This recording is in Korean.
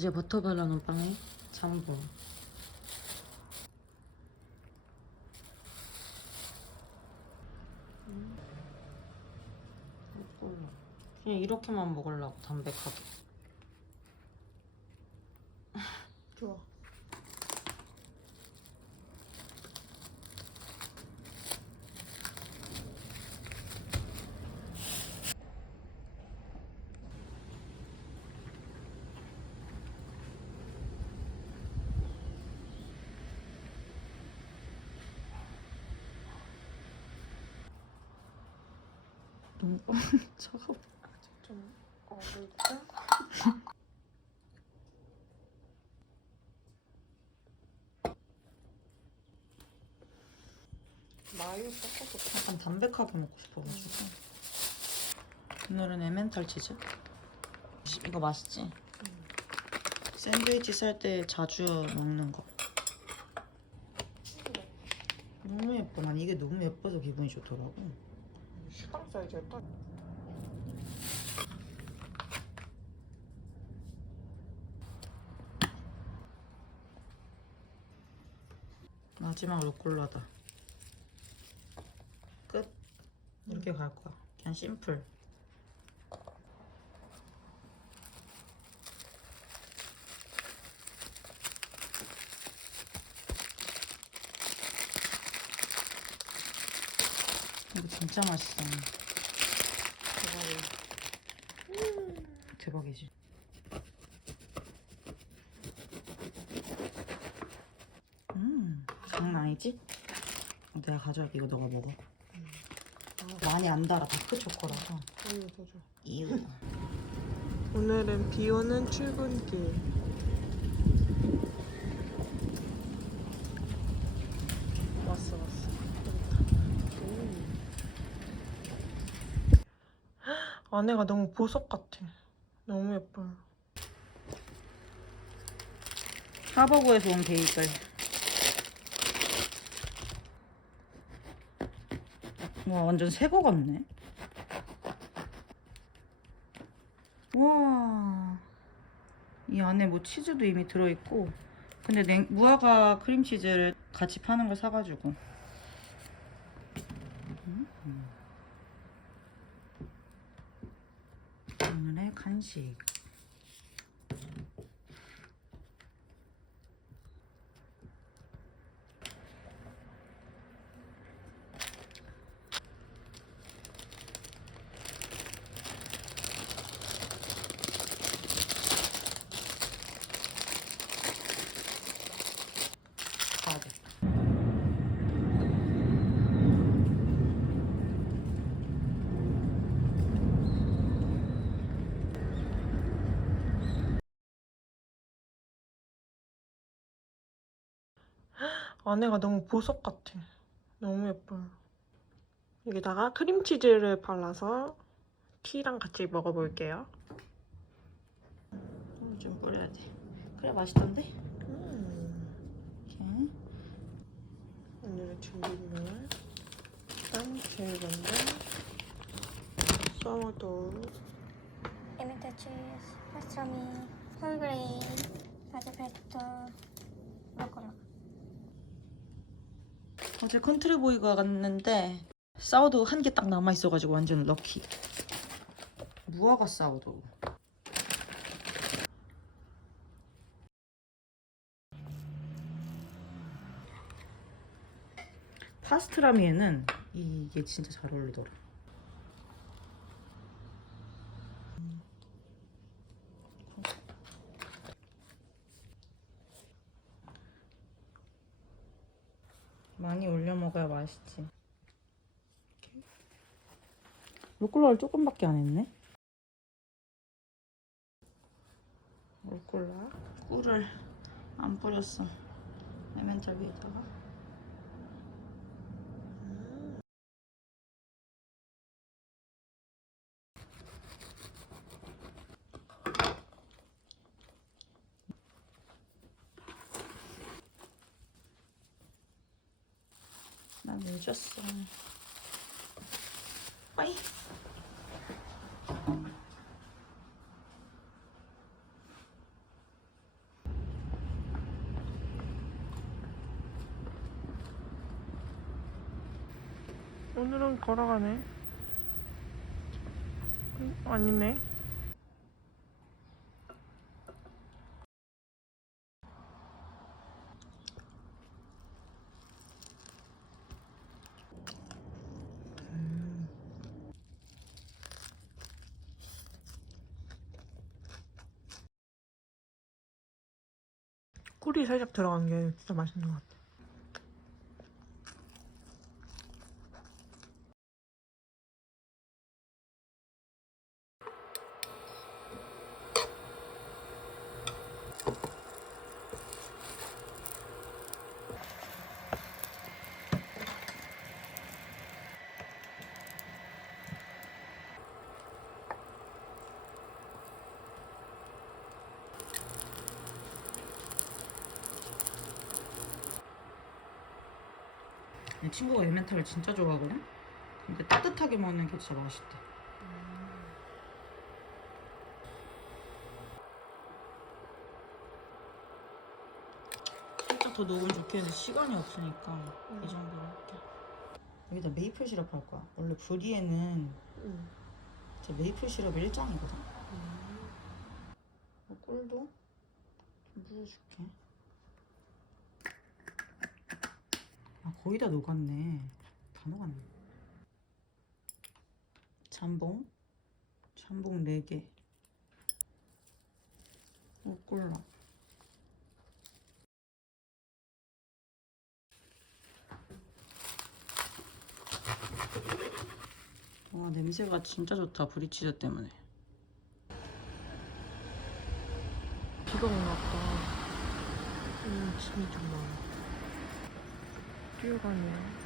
어제 버터 발라놓은 빵에 잠보. 몰라. 그냥 이렇게만 먹으려고 담백하게. 너무 빵 차가워. 좀 어울까? 마요 섞어서 약간 담백하게 먹고 싶어가지고. 오늘은 에멘탈 치즈. 이거 맛있지? 샌드위치 쌀때 자주 먹는 거. 너무 예뻐. 난 이게 너무 예뻐서 기분이 좋더라고. 사이즈에 딱 마지막 루꼴라다. 끝. 이렇게 갈 거야. 그냥 심플. 이거 진짜 맛있어. 대박이야. 대박이지. 음, 장난 아니지? 내가 가져갈게. 이거 너가 먹어. 많이 안 달아. 다크 초코라서. 우유 더 줘. 이유. 오늘은 비 오는 출근길. 왔어, 왔어. 여기다. 오. 안에가 너무 보석 같아. 너무 예뻐요. 하버그에서 온 베이글. 와 완전 새 거 같네. 와. 이 안에 뭐 치즈도 이미 들어있고 근데 냉, 무화과 크림치즈를 같이 파는 걸 사가지고 음. 오늘의 간식 가야겠다 안에가 너무 보석 같아. 너무 예뻐요. 여기다가 크림치즈를 발라서 티랑 같이 먹어볼게요. 음, 좀 뿌려야 돼 그래 맛있던데? 음. 이렇게 오늘의 준비물 일단 제일 먼저 소urdough 에멘탈 치즈, 파스트라미, 홀그레인, 바질페토, 루꼴라. 어제 컨트리보이가 갔는데 사우도 한 개 딱 남아 있어가지고 완전 럭키. 무화과 사우도. 파스트라미에는 이게 진짜 잘 어울리더라. 많이 올려 먹어야 맛있지. 루꼴라를 조금밖에 안 했네. 루꼴라 꿀을 안 뿌렸어. 에멘탈 위에다가. 난 늦었어. 아이. 오늘은 걸어가네. 음, 아니네. 꿀이 살짝 들어간 게 진짜 맛있는 것 같아. 내 친구가 에멘탈을 진짜 좋아하거든? 근데 따뜻하게 먹는 게 진짜 맛있대. 살짝 더 녹으면 좋겠는데 시간이 없으니까 이 정도로 할게. 여기다 메이플 시럽 할 거야. 원래 브리에는 응. 저 메이플 시럽 1장이거든? 어, 꿀도 좀 부어줄게. 아, 거의 다 녹았네. 다 녹았네. 잠봉. 잠봉 4개. 어, 꿀라. 와, 냄새가 진짜 좋다. 브리치즈 때문에. 비가 오나 보다. 음, 짐이 좀 많아. 뛰어가네.